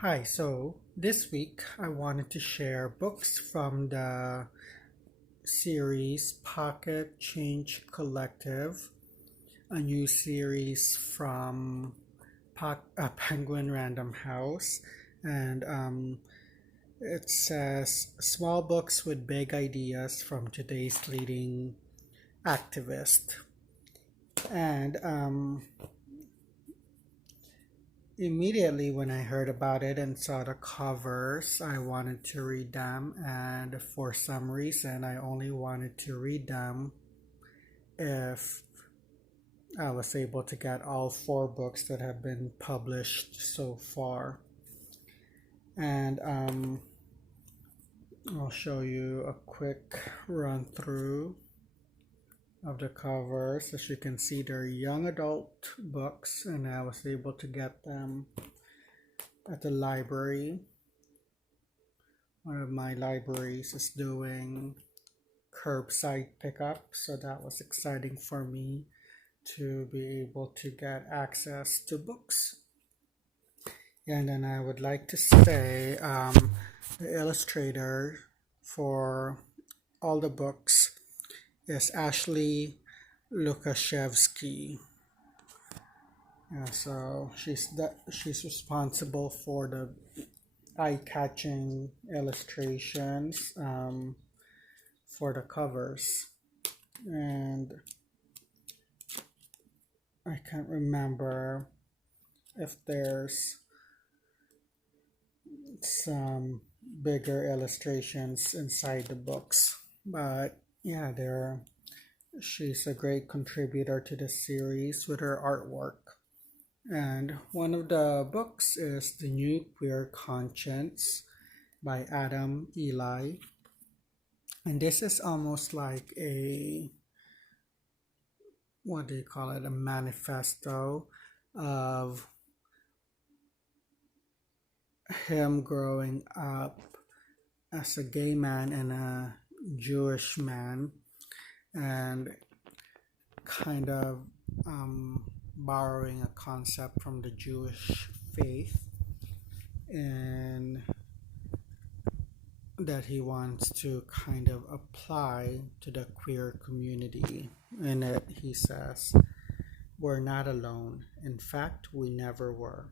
Hi, so this week I wanted to share books from the series Pocket Change Collective, a new series from Penguin Random House. And it says Small Books with Big Ideas from Today's Leading Activist. And immediately when I heard about it and saw the covers, I wanted to read them, and for some reason, I only wanted to read them if I was able to get all four books that have been published so far. And I'll show you a quick run through of the covers. As you can see, they're young adult books, and I was able to get them at the library. One of my libraries is doing curbside pickup, so that was exciting for me to be able to get access to books. And then I would like to say the illustrator for all the books is Ashley Lukashevsky. So she's responsible for the eye-catching illustrations for the covers, and I can't remember if there's some bigger illustrations inside the books, but yeah, she's a great contributor to the series with her artwork. And one of the books is The New Queer Conscience by Adam Eli. And this is almost like a manifesto of him growing up as a gay man and a Jewish man, and kind of borrowing a concept from the Jewish faith, and that he wants to kind of apply to the queer community. In it, he says, "We're not alone. In fact, we never were.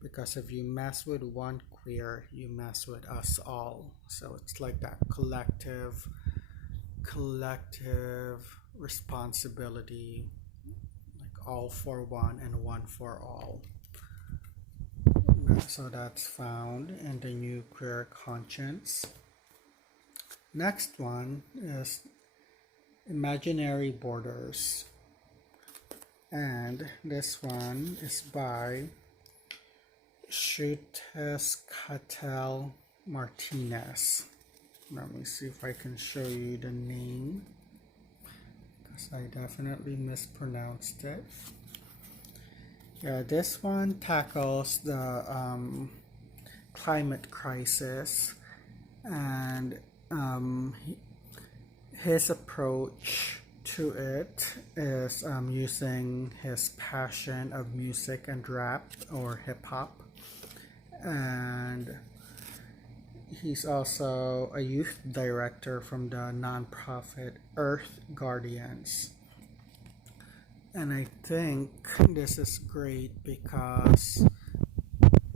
Because if you mess with one queer, you mess with us all." So it's like that collective responsibility, like all for one and one for all. So that's found in The New Queer Conscience. Next one is Imaginary Borders, and this one is by Xiuhtezcatl Martinez. Let me see if I can show you the name, because I definitely mispronounced it. Yeah, this one tackles the climate crisis, and his approach to it is using his passion of music and rap or hip hop. And he's also a youth director from the nonprofit Earth Guardians. And I think this is great because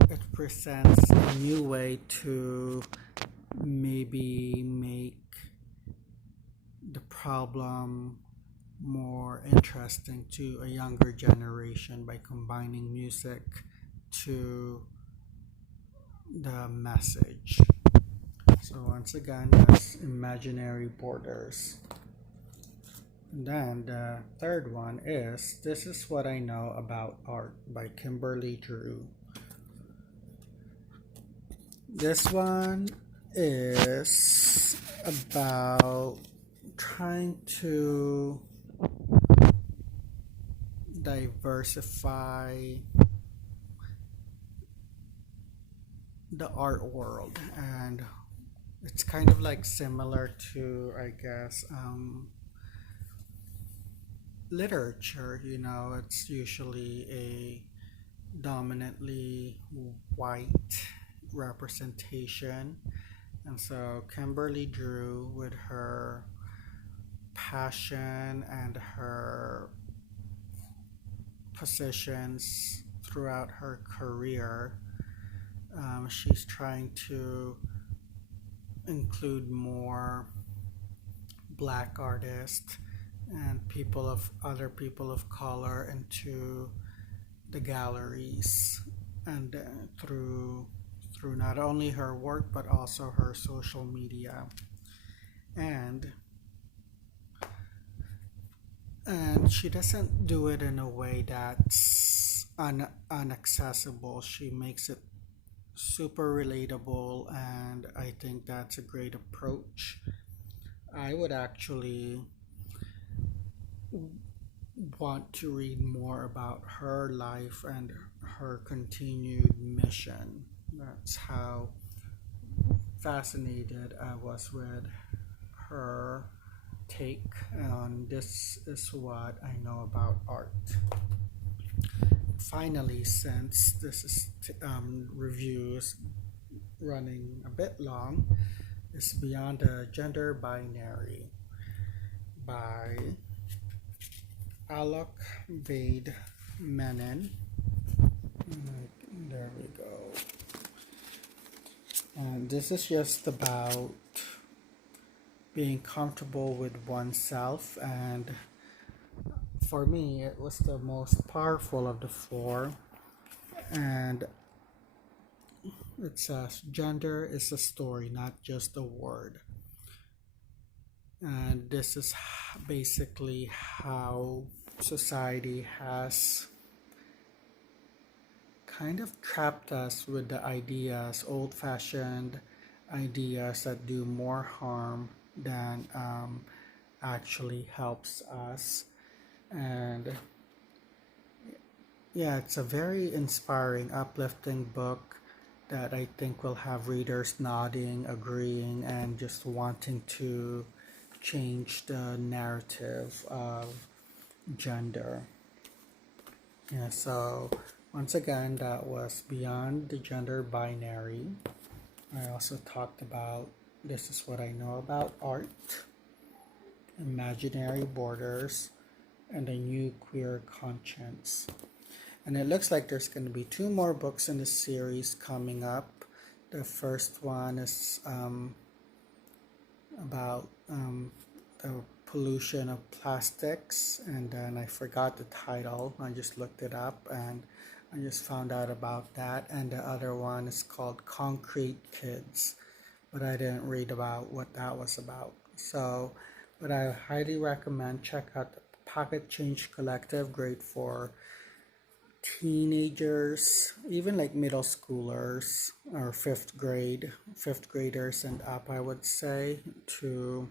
it presents a new way to maybe make the problem more interesting to a younger generation by combining music to the message. So once again, that's Imaginary Borders. And then the third one is This Is What I Know About Art by Kimberly Drew. This one is about trying to diversify the art world, and it's kind of like similar to, I guess, literature. It's usually a dominantly white representation. And so Kimberly drew with her passion and her positions throughout her career. She's trying to include more black artists and other people of color into the galleries, and through not only her work but also her social media. And she doesn't do it in a way that's unaccessible. She makes it super relatable, and I think that's a great approach. I would actually want to read more about her life and her continued mission. That's how fascinated I was with her take on this is what I know about art. Finally, since this is reviews running a bit long, is Beyond the Gender Binary by Alok, Vaid-Menon. There we go. And this is just about being comfortable with oneself, and for me it was the most powerful of the four. And it says gender is a story, not just a word. And this is basically how society has kind of trapped us with the ideas, old-fashioned ideas that do more harm than actually helps us. And yeah, it's a very inspiring, uplifting book that I think will have readers nodding, agreeing, and just wanting to change the narrative of gender. Yeah, so once again, that was Beyond the Gender Binary. I also talked about This Is What I Know About Art, Imaginary Borders, and A New Queer Conscience. And it looks like there's going to be 2 more books in this series coming up. The first one is about the pollution of plastics, and then I forgot the title. I just looked it up and I just found out about that. And the other one is called Concrete Kids, but I didn't read about what that was about. So, but I highly recommend check out the Pocket Change Collective, great for teenagers, even like middle schoolers or fifth graders and up, I would say, to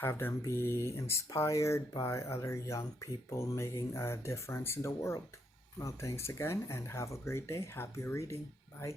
have them be inspired by other young people making a difference in the world. Well, thanks again and have a great day. Happy reading. Bye.